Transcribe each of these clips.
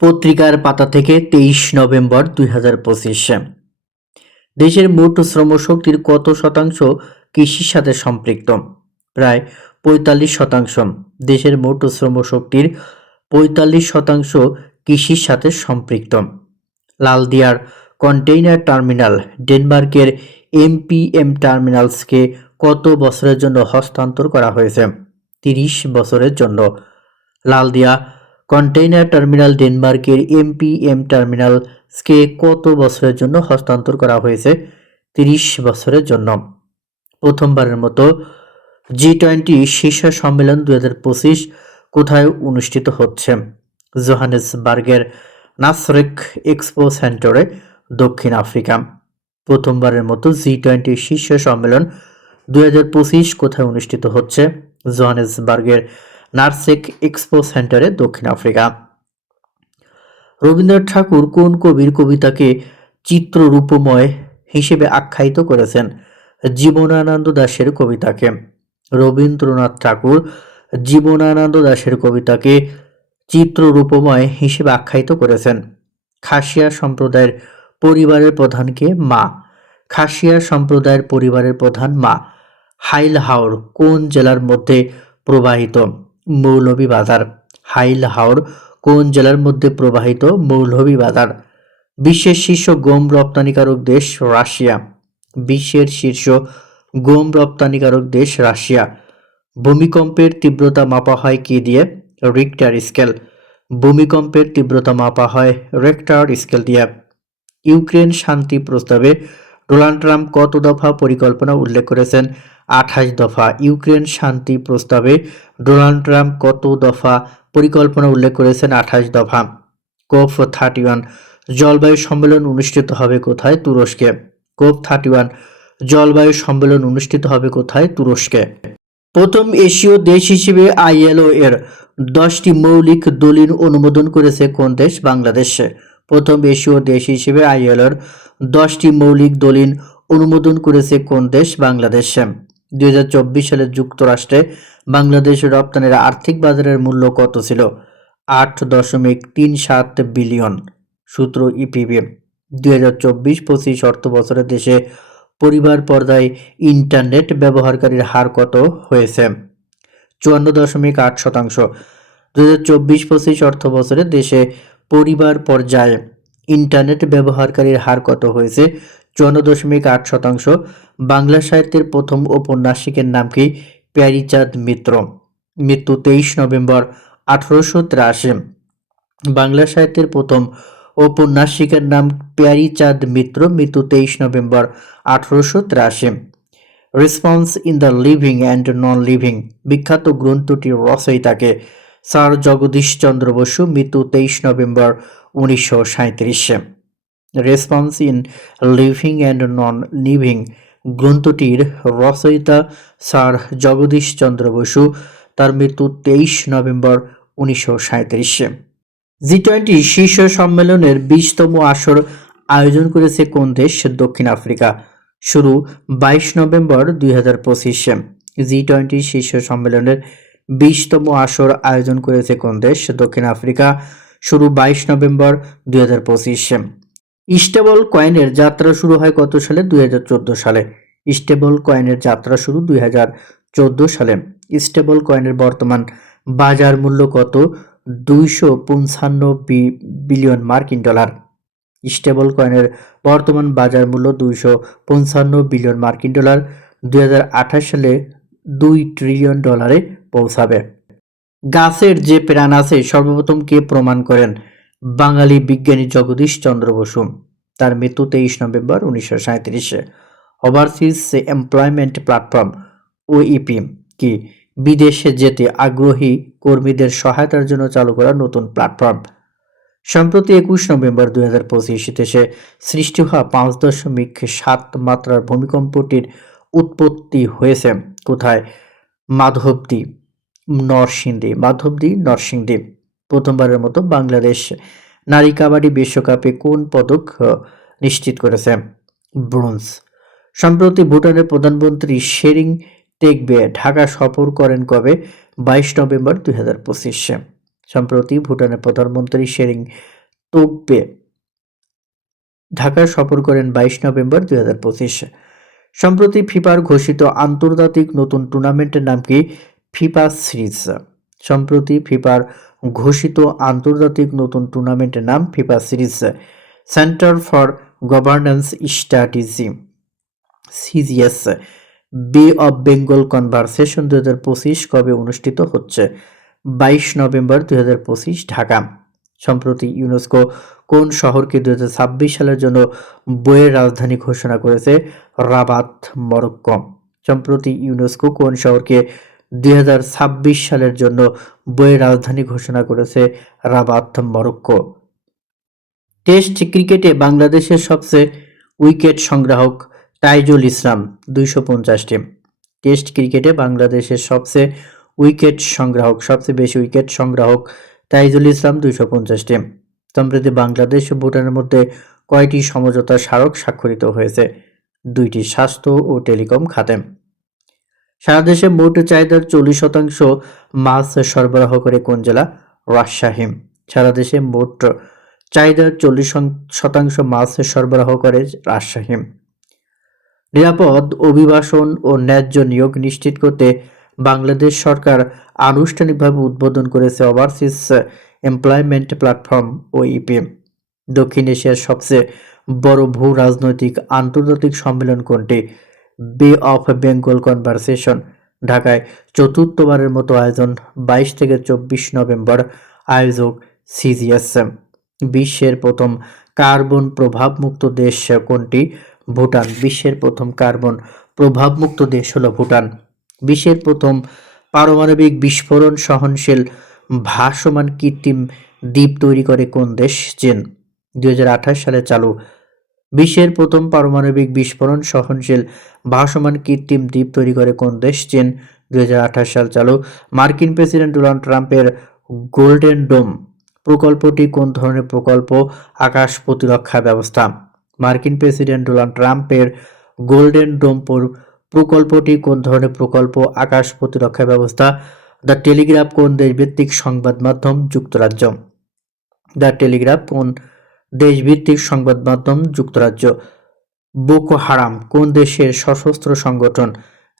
পত্রিকার পাতা থেকে তেইশ নভেম্বর দুই হাজার পঁচিশে। দেশের মোট শ্রমশক্তির কত শতাংশ কৃষির সাথে সম্পৃক্ত? প্রায় পঁয়তাল্লিশ শতাংশ। দেশের মোট শ্রমশক্তির পঁয়তাল্লিশ শতাংশ কৃষির সাথে সম্পৃক্ত। লালদিয়ার কন্টেইনার টার্মিনাল, ডেনমার্কের এমপিএম টার্মিনালসকে কত বছরের জন্য হস্তান্তর করা হয়েছে? তিরিশ বছরের জন্য। লালদিয়া কন্টেইনার টার্মিনাল ডেনমার্কের এমপিএম টার্মিনালসকে কত বছরের জন্য হস্তান্তর করা হয়েছে? তিরিশ বছরের জন্য। প্রথমবারের মতো জি টোয়েন্টি শীর্ষ সম্মেলন দু হাজার পঁচিশ কোথায় অনুষ্ঠিত হচ্ছে? জোহানেসবার্গের নাসরেক এক্সপো সেন্টারে দক্ষিণ আফ্রিকা। প্রথমবারের মতো জি টোয়েন্টি শীর্ষ সম্মেলন দুই হাজার পঁচিশ কোথায় অনুষ্ঠিত হচ্ছে? জোহানেসবার্গের নার্সেক এক্সপো সেন্টারে দক্ষিণ আফ্রিকা। রবীন্দ্রনাথ ঠাকুর কোন কবির কবিতাকে চিত্ররূপময় হিসেবে আখ্যায়িত করেছেন? জীবনানন্দ দাশের কবিতাকে। রবীন্দ্রনাথ ঠাকুর জীবনানন্দ দাশের কবিতাকে চিত্ররূপময় হিসেবে আখ্যায়িত করেছেন। খাসিয়া সম্প্রদায়ের পরিবারের প্রধানকে মা। খাসিয়া সম্প্রদায়ের পরিবারের প্রধান মা। হাইল হাওর কোন জেলার মধ্যে প্রবাহিত? মৌলভীবাজার হাইল হাওর কোন জেলার মধ্যে প্রবাহিত মৌলভীবাজার বিশ্বের শীর্ষ গম রপ্তানিকারক দেশ রাশিয়া। বিশ্বের শীর্ষ গম রপ্তানিকারক দেশ রাশিয়া। ভূমিকম্পের তীব্রতা মাপা হয় কি দিয়ে? রিক্টার স্কেল ভূমিকম্পের তীব্রতা মাপা হয় রেক্টার স্কেল দিয়ে। ইউক্রেন শান্তি প্রস্তাবে ডোনাল্ড ট্রাম্প কত দফা পরিকল্পনা উল্লেখ করেছেন? আঠাশ দফা ইউক্রেন শান্তি প্রস্তাবে ডোনাল্ড ট্রাম্প কত দফা পরিকল্পনা উল্লেখ করেছেন আঠাশ দফা? কোপ থার্টি ওয়ান, জলবায়ু সম্মেলন অনুষ্ঠিত হবে কোথায়? তুরস্কে। কোপ থার্টি ওয়ান, জলবায়ু সম্মেলন অনুষ্ঠিত হবে কোথায়? তুরস্কে। প্রথম এশীয় দেশ হিসেবে আইএলও এর দশটি মৌলিক দলিল অনুমোদন করেছে কোন দেশ? বাংলাদেশে। প্রথম এশীয় দেশ হিসেবে আইএলওর দশটি মৌলিক দলিল অনুমোদন করেছে কোন দেশ? বাংলাদেশে। দুই হাজার চব্বিশ সালে যুক্তরাষ্ট্রে বাংলাদেশ রপ্তানির আর্থিক বাজারের মূল্য কত ছিল? আট দশমিক তিন সাত বিলিয়ন, সূত্র ইপিবি। দুই হাজার চব্বিশ পঁচিশ অর্থ বছরে দেশে পরিবার পর্দায় ইন্টারনেট ব্যবহারকারীর হার কত হয়েছে? চুয়ান্ন দশমিক আট শতাংশ। দু হাজার চব্বিশ পঁচিশ অর্থ বছরে দেশে পরিবার পর্যায়ে ইন্টারনেট ব্যবহারকারীর হার কত হয়েছে? চুয়ান্ন দশমিক আট শতাংশ, বাংলা সাহিত্যের প্রথম ঔপন্যাসিকের নাম কি? প্যারিচাঁদ মিত্র। মৃত্যু তেইশ নভেম্বর আঠারোশো তিরাশি। বাংলা সাহিত্যের প্রথম ঔপন্যাসিকের নাম প্যারিচাঁদ মিত্র। মৃত্যু তেইশ নভেম্বর আঠারোশো তিরাশি। Response in the living and non living. বিখ্যাত গ্রন্থটির রচয়িতাকে স্যার জগদীশ চন্দ্র বসু। মৃত্যু তেইশ নভেম্বর উনিশশো সাঁত্রিশে response in living and non living. গ্রন্থটির রচয়িতা স্যার জগদীশ চন্দ্র বসু। তার মৃত্যু তেইশ নভেম্বর উনিশশো সাঁত্রিশে জি টোয়েন্টি শীর্ষ সম্মেলনের বিশতম আসর আয়োজন করেছে কোন দেশ? দক্ষিণ আফ্রিকা। শুরু বাইশ নভেম্বর দুই হাজার পঁচিশে। জি টোয়েন্টি শীর্ষ সম্মেলনের বিশতম আসর আয়োজন করেছে কোন দেশ? দক্ষিণ আফ্রিকা। শুরু বাইশ নভেম্বর দুই হাজার পঁচিশে। স্টেবল কয়েনের যাত্রা শুরু হয় কত সালে? দুই হাজার চোদ্দ সালে। স্টেবল কয়েনের যাত্রা শুরু দুই হাজার চোদ্দ সালে। স্টেবল কয়েনের বর্তমান বাজার মূল্য কত? দুইশো পঞ্চান্ন বিলিয়ন মার্কিন ডলার। স্টেবল কয়েনের বর্তমান বাজার মূল্য দুইশো পঞ্চান্ন বিলিয়ন মার্কিন ডলার। দুই হাজার আঠাশ সালে দুই ট্রিলিয়ন ডলারে পৌঁছাবে। গাছের যে প্রাণ আছে সর্বপ্রথম কে প্রমাণ করেন? বাঙালি বিজ্ঞানী জগদীশ চন্দ্র বসু। তার মৃত্যু তেইশ নভেম্বর উনিশশো সাঁত্রিশে ওভারসিজ এমপ্লয়মেন্ট প্ল্যাটফর্ম, ওইপি, কি বিদেশে যেতে আগ্রহী কর্মীদের সহায়তার জন্য চালু করা নতুন প্ল্যাটফর্ম। সম্প্রতি একুশ নভেম্বর দুই হাজার পঁচিশ দেশে সৃষ্টি হওয়া পাঁচ দশমিক সাত মাত্রার ভূমিকম্পটির উৎপত্তি হয়েছে কোথায়? মাধবদ্বীপ নরসিংদী, মাধবদী, নরসিংদী। প্রথমবারের মতো বাংলাদেশ নারী কাবাডি বিশ্বকাপে কোন পদক নিশ্চিত করেছে? ব্রোঞ্জ। সম্প্রতি ভুটানের প্রধানমন্ত্রী শেরিং টেকবে ঢাকা সফর করেন কবে? বাইশ নভেম্বর দুই হাজার পঁচিশে। সম্প্রতি ভুটানের প্রধানমন্ত্রী শেরিং তোগবে ঢাকা সফর করেন বাইশ নভেম্বর দুই হাজার পঁচিশে। সম্প্রতি ফিফার ঘোষিত আন্তর্জাতিক নতুন টুর্নামেন্টের নাম কি? FIFA series. সম্প্রতি ফিফার ঘোষিত আন্তর্জাতিক নতুন টুর্নামেন্টের নাম FIFA series, centre for governance strategy CGS, bay of Bengal conversation দু হাজার পঁচিশ কবে অনুষ্ঠিত হচ্ছে? বাইশ নভেম্বর দুই হাজার পঁচিশ, ঢাকা। সম্প্রতি ইউনেস্কো কোন শহরকে দু হাজার ছাব্বিশ সালের জন্য বইয়ের রাজধানী ঘোষণা করেছে? Rabat, Morocco. সম্প্রতি ইউনেস্কো কোন শহরকে দুই হাজার ছাব্বিশ সালের জন্য বইয়ের রাজধানী ঘোষণা করেছে রাবাত মরক্কো। টেস্ট ক্রিকেটে বাংলাদেশের সবচেয়ে উইকেট সংগ্রাহক তাইজুল ইসলাম, দুইশো পঞ্চাশটি। টেস্ট ক্রিকেটে বাংলাদেশের সবচেয়ে উইকেট সংগ্রাহক, সবচেয়ে বেশি উইকেট সংগ্রাহক তাইজুল ইসলাম, দুইশো পঞ্চাশটি। সম্প্রতি বাংলাদেশ ও ভুটানের মধ্যে কয়টি সমঝোতা স্মারক স্বাক্ষরিত হয়েছে? দুইটি স্বাস্থ্য ও টেলিকম খাতে। সারা দেশে মোট চাহিদার চল্লিশ শতাংশ মাছ সরবরাহ করে কোন জেলা? রাজশাহী। সারা দেশে মোট চাহিদার চল্লিশ শতাংশ মাছ সরবরাহ করে রাজশাহী। নিরাপদ অভিবাসন ও ন্যায্য নিয়োগ নিশ্চিত করতে বাংলাদেশ সরকার আনুষ্ঠানিকভাবে উদ্বোধন করেছে ওভারসিস এমপ্লয়মেন্ট প্ল্যাটফর্ম ওইপি দক্ষিণ এশিয়ার সবচেয়ে বড় ভূ রাজনৈতিক আন্তর্জাতিক সম্মেলন কোনটি? বে অফ বেঙ্গল কনভারসেশন ঢাকায় চতুর্থবারের মতো আয়োজন, বাইশ থেকে চব্বিশ নভেম্বর, আয়োজক সিজিএস বিশ্বের প্রথম কার্বন প্রভাবমুক্ত দেশ কোনটি? ভুটান, বিশ্বের প্রথম কার্বন প্রভাবমুক্ত দেশ হলো ভুটান। বিশ্বের প্রথম পারমাণবিক বিস্ফোরণ সহনশীল ভাসমান কৃত্রিম দ্বীপ তৈরি করে কোন দেশ? চীন। দুই সালে চালু বিশ্বের প্রথম পারমাণবিক বিস্ফোরণ সহনশীল ভাসমান কৃত্রিম দ্বীপ তৈরি করে কোন দেশ? চীন, দুই সাল চালু। মার্কিন প্রেসিডেন্ট ডোনাল্ড ট্রাম্পের গোল্ডেন ডোম। প্রকল্পটি কোন ধরনের প্রকল্প? আকাশ প্রতিরক্ষা ব্যবস্থা। মার্কিন প্রেসিডেন্ট ডোনাল্ড ট্রাম্পের গোল্ডেন ডোম প্রকল্পটি কোন ধরনের প্রকল্প? আকাশ প্রতিরক্ষা ব্যবস্থা। দ্য টেলিগ্রাফ কোন দেশভিত্তিক সংবাদ মাধ্যম যুক্তরাজ্য। দ্য টেলিগ্রাফ কোন দেশভিত্তিক সংবাদ মাধ্যম যুক্তরাজ্য। বোকো হারাম, কোন দেশের সশস্ত্র সংগঠন?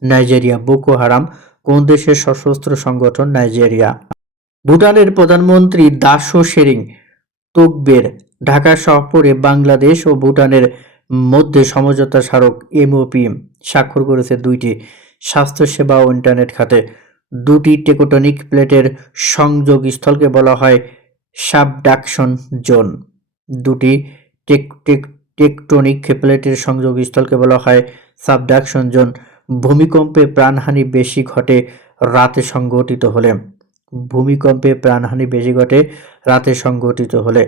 নাইজেরিয়া, বোকো হারাম, কোন দেশের সশস্ত্র সংগঠন? নাইজেরিয়া। ভুটানের প্রধানমন্ত্রী দাসো শেরিং, তোকবের ঢাকা সফরে বাংলাদেশ ও ভুটানের মধ্যে সমঝোতা স্মারক এমওপি স্বাক্ষর করেছে দুইটি স্বাস্থ্যসেবা ও ইন্টারনেট খাতে। দুটি টেকোটনিক প্লেটের সংযোগ স্থলকে বলা হয় সাবডাকশন জোন। দুটি টেক টেক, টেকটনিক প্লেটের সংযোগ স্থলকে বলা হয় সাবডাকশন জোন। ভূমিকম্পে প্রাণহানি বেশি ঘটে রাতে সংঘটিত হলে। ভূমিকম্পে প্রাণহানি বেশি ঘটে রাতে সংঘটিত হলে।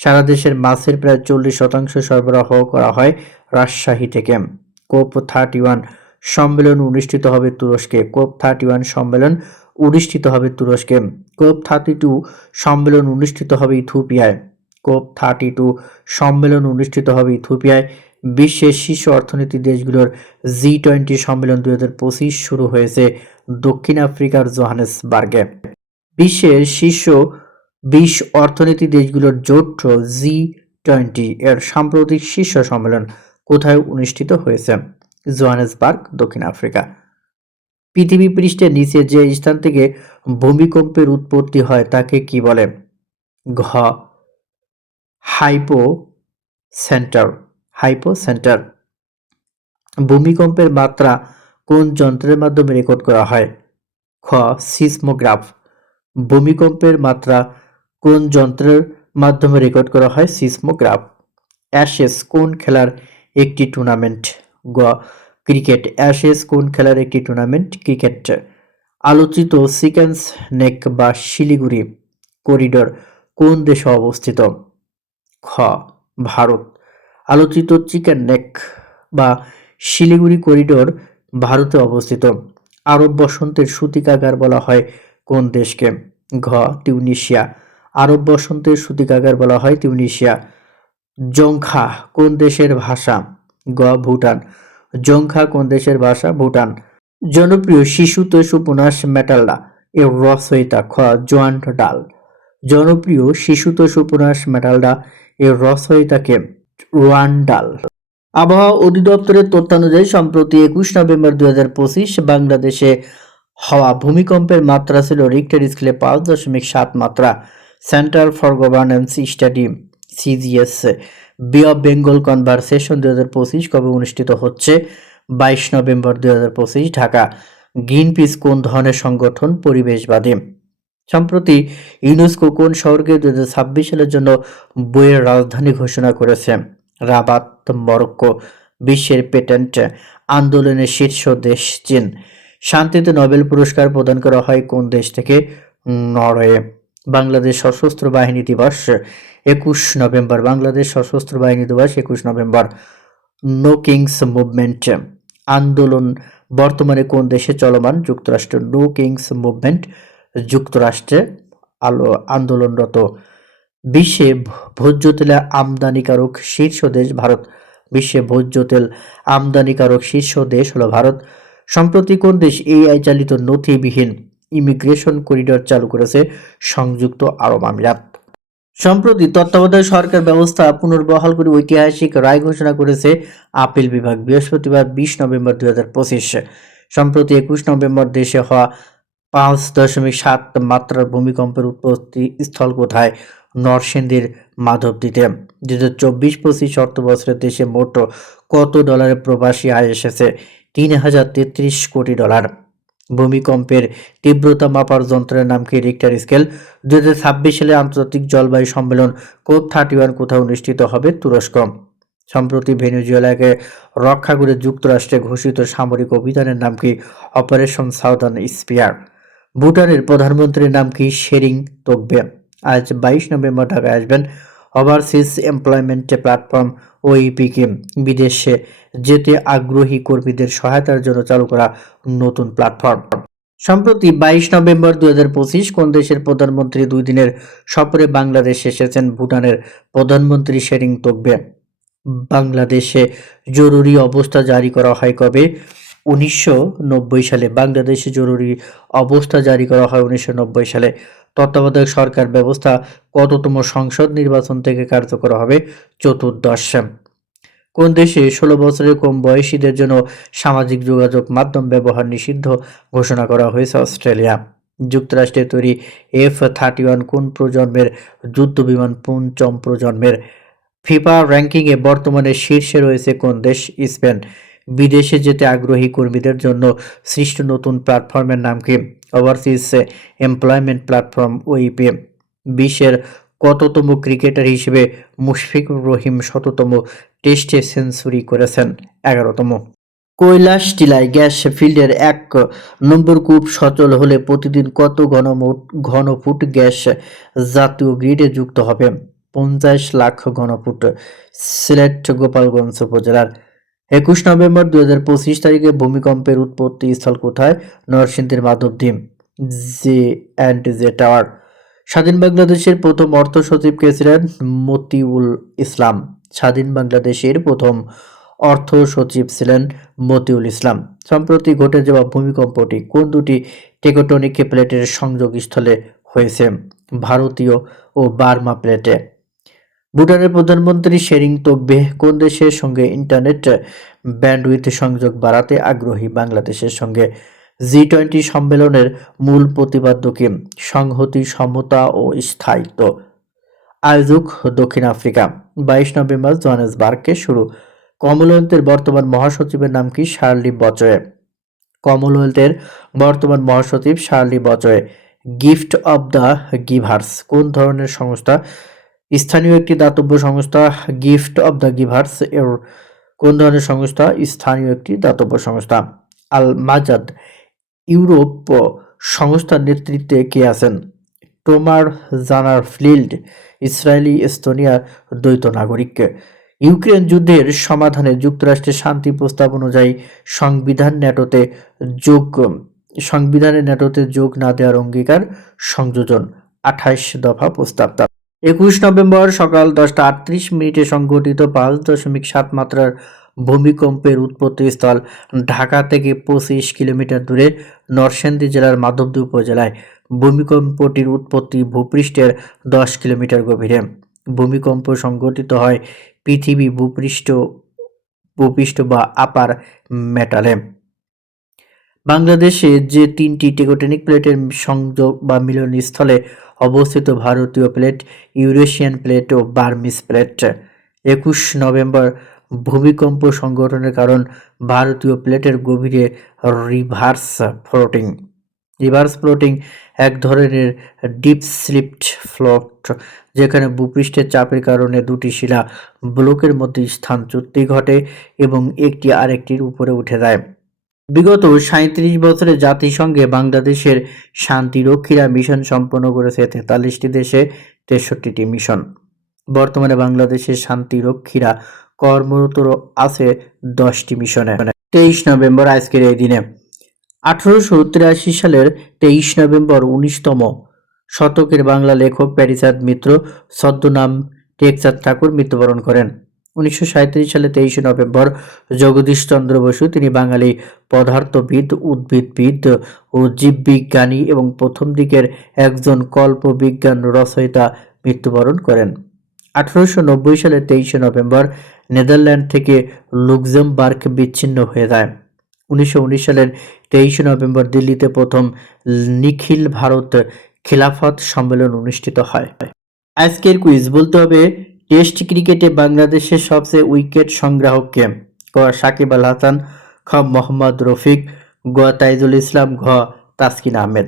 সারা দেশের মাছের প্রায় চল্লিশ শতাংশ সরবরাহ করা হয় রাজশাহী থেকে। কোপ থার্টি ওয়ান সম্মেলন অনুষ্ঠিত হবে তুরস্কে। কোপ থার্টি ওয়ান সম্মেলন অনুষ্ঠিত হবে তুরস্কে। কোপ থার্টি টু সম্মেলন অনুষ্ঠিত হবে ইথিওপিয়ায়। কোপ থার্টি টু সম্মেলন অনুষ্ঠিত হবে ইথিওপিয়ায়। বিশ্বের শীর্ষ অর্থনীতি দেশগুলোর জি টোয়েন্টি সম্মেলন দুই হাজার পঁচিশ শুরু হয়েছে দক্ষিণ আফ্রিকার জোহানেসবার্গে। বিশ্বের শীর্ষ বিশ অর্থনীতি দেশগুলোর জোট জি টোয়েন্টি এর সাম্প্রতিক শীর্ষ সম্মেলন কোথায় অনুষ্ঠিত হয়েছে? জোহানেসবার্গ, দক্ষিণ আফ্রিকা। পৃথিবী পৃষ্ঠের নিচে যে স্থান থেকে ভূমিকম্পের উৎপত্তি হয় তাকে কি বলে? ঘ হাইপো সেন্টার হাইপো সেন্টার ভূমিকম্পের মাত্রা কোন যন্ত্রের মাধ্যমে রেকর্ড করা হয়? খ, সিসমোগ্রাফ। ভূমিকম্পের মাত্রা কোন যন্ত্রের মাধ্যমে রেকর্ড করা হয়? সিসমোগ্রাফ। অ্যাশেস কোন খেলার একটি টুর্নামেন্ট? গ, ক্রিকেট। অ্যাশেস কোন খেলার একটি টুর্নামেন্ট? ক্রিকেট। আলোচিত সিকেন্স নেক বা শিলিগুড়ি করিডোর কোন দেশে অবস্থিত? খ, ভারত। আলোচিত চিকেন নেক বা শিলিগুড়ি করিডোর ভারতে অবস্থিত। আরব বসন্তের সূতিকাগার বলা হয় কোন দেশকে? ঘ তিউনিশিয়া আরব বসন্তের সূতিকাগার বলা হয় তিউনিশিয়া জংখা, কোন দেশের ভাষা? গ, ভুটান। জংখা, কোন দেশের ভাষা? ভুটান। জনপ্রিয় শিশু তৈশ উপন্যাস মেটাল্ডা এর রচয়িতা খ, জোয়ান ডাল জনপ্রিয় শিশুতোষ উপন্যাস মেটালডা এর রচয়িতাকে রোয়ান্ডাল। আবহাওয়া অধিদপ্তরের তথ্যানুযায়ী, সম্প্রতি একুশ নভেম্বর দুই হাজার পঁচিশ বাংলাদেশে হওয়া ভূমিকম্পের মাত্রা ছিল রিক্টার স্কেলে পাঁচ দশমিক সাত মাত্রা। Centre for governance study CGS bay of Bengal conversation দুই হাজার পঁচিশ কবে অনুষ্ঠিত হচ্ছে? বাইশ নভেম্বর দুই হাজার পঁচিশ, ঢাকা। গ্রিন পিস কোন ধরনের সংগঠন পরিবেশবাদী? সম্প্রতি ইউনেস্কো কোন শহরকে দু সালের জন্য বইয়ের রাজধানী ঘোষণা করেছে? রাবাত, মরক্কো, বিশ্বের পেটেন্ট, আন্দোলনের শীর্ষ দেশ চীন। শান্তিতে নোবেল পুরস্কার প্রদান করা হয় কোন দেশ থেকে? নরওয়ে। বাংলাদেশ সশস্ত্র বাহিনী দিবস, একুশ নভেম্বর। বাংলাদেশ সশস্ত্র বাহিনী দিবস, একুশ নভেম্বর। No Kings movement. আন্দোলন বর্তমানে কোন দেশে চলমান? যুক্তরাষ্ট্র। নো কিংস মুভমেন্ট যুক্তরাষ্ট্রে আলো আন্দোলনরত বিশ্বে ভোজ্য তেলের আমদানিকারক শীর্ষ দেশ ভারত। বিশ্বে ভোজ্য তেল আমদানিকারক শীর্ষ দেশ হলো ভারত। সম্প্রতি কোন দেশ এআই চালিত নথিবিহীন ইমিগ্রেশন করিডর চালু করেছে সংযুক্ত আরব আমিরাত? সম্প্রতি তত্ত্বাবধায়ক সরকার ব্যবস্থা পুনর্বহাল করে ঐতিহাসিক রায় ঘোষণা করেছে আপিল বিভাগ। বৃহস্পতিবার বিশ নভেম্বর দুই হাজার পঁচিশ। সম্প্রতি একুশ নভেম্বর দেশে হওয়া পাঁচ দশমিক সাত মাত্রার ভূমিকম্পের উৎপত্তি স্থল কোথায় নরসিংদীর মাধবদীতে। দু হাজার চব্বিশ পঁচিশ অর্থ বছরের দেশে মোট কত ডলারের প্রবাসী আয় এসেছে? তিন হাজার তেত্রিশ কোটি ডলার। ভূমিকম্পের তীব্রতা মাপার যন্ত্রের নাম কি রিক্টার স্কেল দু হাজার ছাব্বিশ সালে আন্তর্জাতিক জলবায়ু সম্মেলন কোপ থার্টি ওয়ান কোথাও অনুষ্ঠিত হবে? তুরস্ক। সম্প্রতি ভেনেজুয়েলাকে রক্ষা করে যুক্তরাষ্ট্রে ঘোষিত সামরিক অভিযানের নাম কি অপারেশন সাউদার্ন স্পিয়ার ভুটানের প্রধানমন্ত্রীর নাম কি? শেরিং তোকবে। আজ বাইশ নভেম্বর ঢাকায় আসবেন ওভারসিজ এমপ্লয়মেন্ট প্ল্যাটফর্ম ওইপিকে। বিদেশে যেতে আগ্রহী কর্মীদের সহায়তার জন্য চালু করা নতুন প্ল্যাটফর্ম। সম্প্রতি বাইশ নভেম্বর দু হাজার পঁচিশ কোন দেশের প্রধানমন্ত্রী দুই দিনের সফরে বাংলাদেশে এসেছেন ভুটানের প্রধানমন্ত্রী শেরিং তোকবে। বাংলাদেশে জরুরি অবস্থা জারি করা হয় কবে? উনিশশো নব্বই সালে বাংলাদেশে জরুরি অবস্থা জারি করা হয় উনিশশো নব্বই সালে। তত্ত্বাবধায়ক সরকার ব্যবস্থা কততম সংসদ নির্বাচন থেকে কার্যকর হবে? চতুর্দশ। কোন দেশে ষোলো বছরের কম বয়সীদের জন্য সামাজিক যোগাযোগ মাধ্যম ব্যবহার নিষিদ্ধ ঘোষণা করা হয়েছে অস্ট্রেলিয়া? যুক্তরাষ্ট্রের তৈরি এফ থার্টি ওয়ান কোন প্রজন্মের যুদ্ধ বিমান পঞ্চম প্রজন্মের ফিফা র্যাঙ্কিংয়ে বর্তমানে শীর্ষে রয়েছে কোন দেশ? স্পেন। বিদেশে যেতে আগ্রহী কর্মীদের জন্য সৃষ্ট নতুন প্ল্যাটফর্মের নাম কি? ওভারসিজ এমপ্লয়মেন্ট প্ল্যাটফর্ম ওইপি বিশ্বের কততম ক্রিকেটার হিসেবে মুশফিকুর রহিম শততম টেস্টে সেঞ্চুরি করেছেন? এগারোতম। কৈলাস টিলায় গ্যাস ফিল্ডের এক নম্বর কূপ সচল হলে প্রতিদিন কত ঘনমুট ঘনফুট গ্যাস জাতীয় গ্রিডে যুক্ত হবে? পঞ্চাশ লাখ ঘনফুট সিলেট, গোপালগঞ্জ উপজেলার একুশ নভেম্বর দু পঁচিশ তারিখে ভূমিকম্পের উৎপত্তি স্থল কোথায়? নরসিংদীর Madhabdi J and J tower স্বাধীন বাংলাদেশের প্রথম অর্থ সচিব কে ছিলেন? মতিউল ইসলাম। স্বাধীন বাংলাদেশের প্রথম অর্থ সচিব ছিলেন মতিউল ইসলাম। সম্প্রতি ঘটে যাওয়া ভূমিকম্পটি কোন দুটি টেকটনিক প্লেটের সংযোগস্থলে হয়েছে? ভারতীয় ও বার্মা প্লেটে। ভুটানের প্রধানমন্ত্রী শেরিং তোকবে কোন দেশের সঙ্গে ইন্টারনেট ব্যান্ডউইথ সংযোগ বাড়াতে আগ্রহী? বাংলাদেশের সঙ্গে জি টোয়েন্টি সম্মেলনের মূল প্রতিপাদ্য কি? সংহতি, সমতা ও স্থায়িত্ব। আয়োজক দক্ষিণ আফ্রিকা। বাইশ নভেম্বর জোহানেসবার্গে শুরু। কমনওয়েলথের বর্তমান মহাসচিবের নাম কি? শার্লি বচয়ে। কমনওয়েলথের বর্তমান মহাসচিব Shirley Botchwey. Gift of the givers কোন ধরনের সংস্থা স্থানীয় একটি দাতব্য সংস্থা গিফট অব দ্য গিভার্স এর কোন ধরনের সংস্থা? স্থানীয় একটি দাতব্য সংস্থা। আল মাজাদ, ইউরোপ সংস্থার নেতৃত্বে কে আছেন? টোমার জানার ফিল্ড ইসরায়েলি, এস্তোনিয়ার দ্বৈত নাগরিক। ইউক্রেন যুদ্ধের সমাধানে যুক্তরাষ্ট্রের শান্তি প্রস্তাব অনুযায়ী সংবিধান ন্যাটোতে যোগ সংবিধানে ন্যাটোতে যোগ না দেওয়ার অঙ্গীকার সংযোজন। আঠাইশ দফা প্রস্তাব একুশ নভেম্বর সকাল দশটা আটত্রিশ মিনিটে সংঘটিত পাঁচ দশমিক সাত মাত্রার ভূমিকম্পের উৎপত্তিস্থল ঢাকা থেকে পঁচিশ কিলোমিটার দূরে নরসিংদী জেলার মাধবদী উপজেলায়। ভূমিকম্পটির উৎপত্তি ভূপৃষ্ঠের দশ কিলোমিটার গভীরে। ভূমিকম্প সংঘটিত হয় পৃথিবী ভূপৃষ্ঠ ভূপৃষ্ঠ বা আপার মেটালে। বাংলাদেশে যে তিনটি টেকোটনিক প্লেটের সংযোগ বা মিলনস্থলে অবস্থিত ভারতীয় প্লেট, ইউরেশিয়ান প্লেট ও বার্মিস প্লেট। একুশ নভেম্বর ভূমিকম্প সংগঠনের কারণ ভারতীয় প্লেটের গভীরে রিভার্স ফ্লোটিং। রিভার্স ফ্লোটিং এক ধরনের ডিপ স্লিপড ফ্লোট, যেখানে ভূপৃষ্ঠের চাপের কারণে দুটি শিলা ব্লকের মধ্যে স্থানচ্যুতি ঘটে এবং একটি আরেকটির উপরে উঠে যায়। বিগত সাঁত্রিশ বছরে জাতিসংঘে বাংলাদেশের শান্তিরক্ষীরা মিশন সম্পন্ন করেছে তেতাল্লিশটি দেশে তেষট্টিটি মিশন। বর্তমানে বাংলাদেশের শান্তিরক্ষীরা কর্মরত আছে দশটি মিশনে। তেইশ নভেম্বর আজকের এই দিনে। আঠারোশো তিরাশি সালের তেইশ নভেম্বর উনিশতম শতকের বাংলা লেখক প্যারিসাদ মিত্র ছদ্মনাম টেকচাঁদ ঠাকুর মৃত্যুবরণ করেন। উনিশশো সালে তেইশে নভেম্বর জগদীশ চন্দ্র বসু, তিনি বাঙালি পদার্থবিদ, উদ্ভিদবিদ ও জীববিজ্ঞানী এবং প্রথম দিকের একজন কল্পবিজ্ঞান রচয়িতা মৃত্যুবরণ করেন। আঠারোশো সালের তেইশে নভেম্বর নেদারল্যান্ড থেকে লুক্সেমবার্গ বিচ্ছিন্ন হয়ে যায়। উনিশশো উনিশ সালের তেইশে নভেম্বর দিল্লিতে প্রথম নিখিল ভারত খিলাফত সম্মেলন অনুষ্ঠিত হয়। আজকের কুইজ বলতে হবে টেস্ট ক্রিকেটে বাংলাদেশের সবচেয়ে উইকেট সংগ্রাহককে ক, সাকিব আল হাসান, খ, মোহাম্মদ রফিক, গ, তাইজুল ইসলাম, ঘ, তাসকিন আহমেদ।